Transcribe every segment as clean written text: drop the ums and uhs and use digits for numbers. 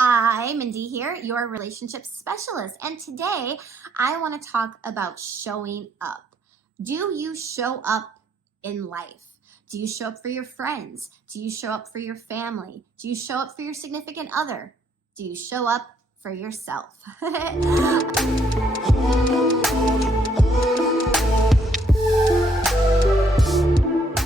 Hi, Mindy here, your relationship specialist. And today I want to talk about showing up. Do you show up in life? Do you show up for your friends? Do you show up for your family? Do you show up for your significant other? Do you show up for yourself?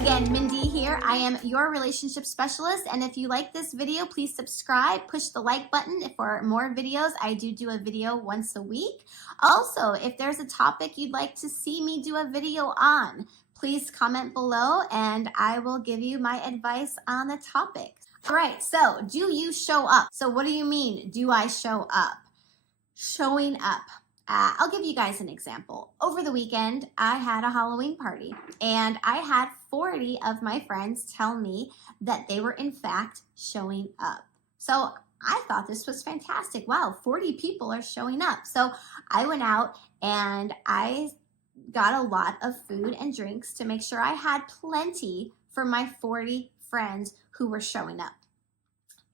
Again, Mindy here. I am your relationship specialist. And if you like this video, please subscribe, push the like button for more videos. I do a video once a week. Also, if there's a topic you'd like to see me do a video on, please comment below and I will give you my advice on the topic. All right, so do you show up? So what do you mean, do I show up? Showing up. I'll give you guys an example. Over the weekend, I had a Halloween party and I had 40 of my friends tell me that they were in fact showing up. So I thought this was fantastic. Wow, 40 people are showing up. So I went out and I got a lot of food and drinks to make sure I had plenty for my 40 friends who were showing up.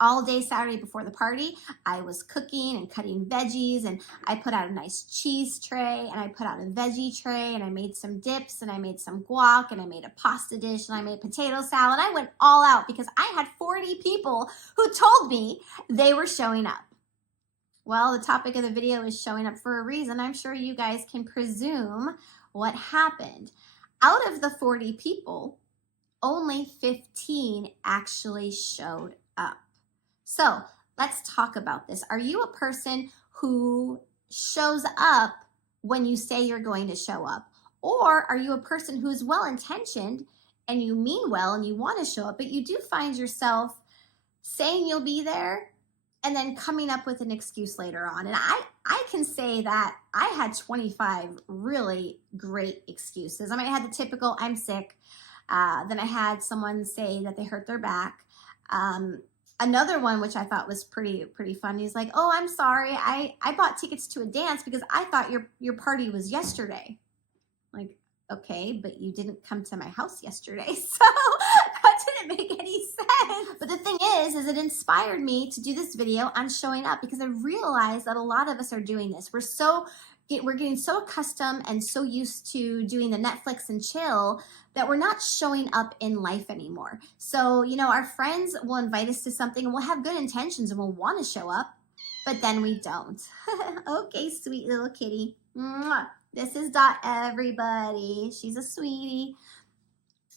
All day Saturday before the party, I was cooking and cutting veggies, and I put out a nice cheese tray, and I put out a veggie tray, and I made some dips, and I made some guac, and I made a pasta dish, and I made potato salad. I went all out because I had 40 people who told me they were showing up. Well, the topic of the video is showing up for a reason. I'm sure you guys can presume what happened. Out of the 40 people, only 15 actually showed up. So let's talk about this. Are you a person who shows up when you say you're going to show up? Or are you a person who's well-intentioned and you mean well and you want to show up, but you do find yourself saying you'll be there and then coming up with an excuse later on? And I can say that I had 25 really great excuses. I mean, I had the typical, I'm sick. Then I had someone say that they hurt their back. Another one, which I thought was pretty funny, is like, oh, I'm sorry, I bought tickets to a dance because I thought your party was yesterday. Like, okay, but you didn't come to my house yesterday, so that didn't make any sense. But the thing is it inspired me to do this video on showing up because I realized that a lot of us are doing this. We're getting so accustomed and so used to doing the Netflix and chill that we're not showing up in life anymore. So, our friends will invite us to something and we'll have good intentions and we'll want to show up, but then we don't. Okay, sweet little kitty. Mwah. This is Dot, everybody. She's a sweetie.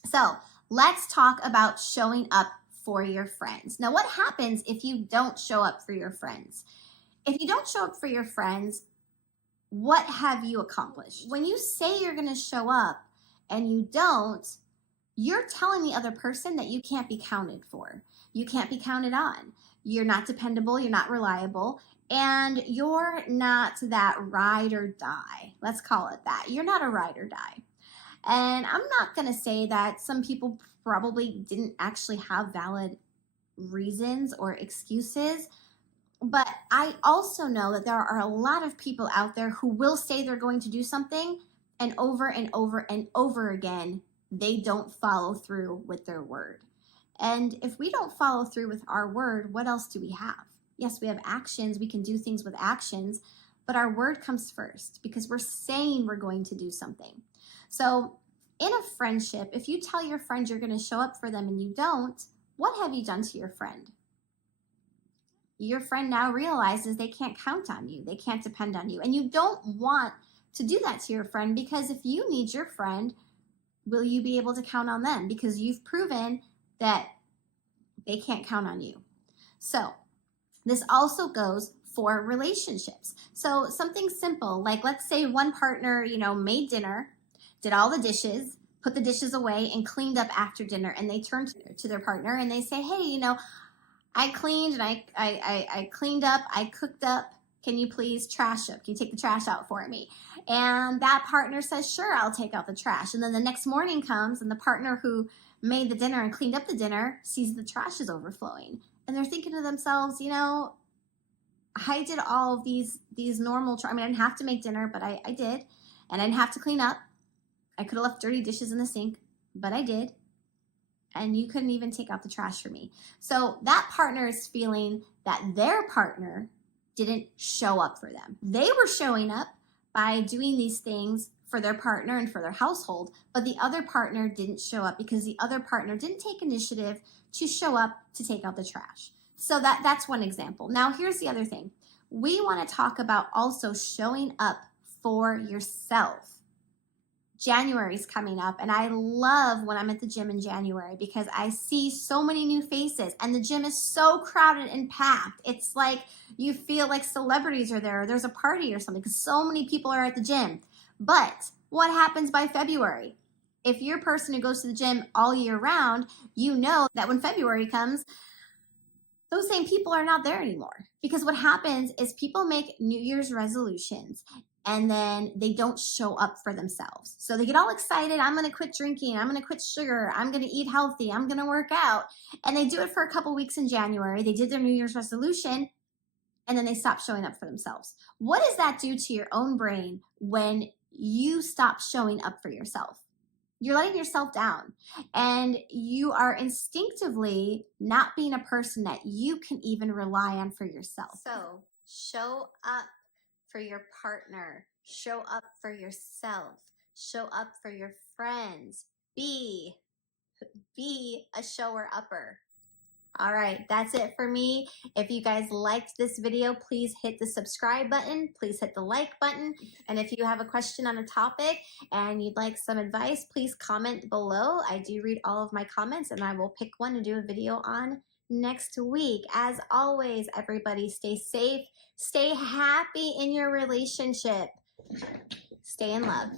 So let's talk about showing up for your friends. Now, what happens if you don't show up for your friends? If you don't show up for your friends, what have you accomplished? When you say you're going to show up and you don't, you're telling the other person that you can't be counted for. You can't be counted on. You're not dependable. You're not reliable. And you're not that ride or die. Let's call it that. You're not a ride or die. And I'm not going to say that some people probably didn't actually have valid reasons or excuses. But I also know that there are a lot of people out there who will say they're going to do something and over and over again, they don't follow through with their word. And if we don't follow through with our word, what else do we have? Yes, we have actions. We can do things with actions, but our word comes first because we're saying we're going to do something. So in a friendship, if you tell your friend you're going to show up for them and you don't, what have you done to your friend? Your friend now realizes they can't count on you. They can't depend on you. And you don't want to do that to your friend because if you need your friend, will you be able to count on them? Because you've proven that they can't count on you. So this also goes for relationships. So something simple, like let's say one partner, made dinner, did all the dishes, put the dishes away and cleaned up after dinner. And they turn to their partner and they say, hey, I cleaned and I cleaned up, I cooked up. Can you please trash up? Can you take the trash out for me? And that partner says, sure, I'll take out the trash. And then the next morning comes and the partner who made the dinner and cleaned up the dinner sees the trash is overflowing. And they're thinking to themselves, I did all of these normal, I didn't have to make dinner, but I did. And I didn't have to clean up. I could have left dirty dishes in the sink, but I did. and you couldn't even take out the trash for me. So that partner is feeling that their partner didn't show up for them. They were showing up by doing these things for their partner and for their household, but the other partner didn't show up because the other partner didn't take initiative to show up to take out the trash. So that's one example. Now here's the other thing. We want to talk about also showing up for yourself. January is coming up, and I love when I'm at the gym in January because I see so many new faces and the gym is so crowded and packed. It's like you feel like celebrities are there or there's a party or something because so many people are at the gym. But what happens by February? If you're a person who goes to the gym all year round, you know that when February comes, those same people are not there anymore. Because what happens is people make New Year's resolutions and then they don't show up for themselves. So they get all excited. I'm going to quit drinking. I'm going to quit sugar. I'm going to eat healthy. I'm going to work out. And they do it for a couple weeks in January. They did their New Year's resolution and then they stop showing up for themselves. What does that do to your own brain when you stop showing up for yourself? You're letting yourself down and you are instinctively not being a person that you can even rely on for yourself. So show up for your partner, show up for yourself, show up for your friends, be a shower upper. All right, that's it for me. If you guys liked this video, please hit the subscribe button. Please hit the like button. And if you have a question on a topic and you'd like some advice, please comment below. I do read all of my comments and I will pick one to do a video on next week. As always, everybody stay safe, stay happy in your relationship, stay in love.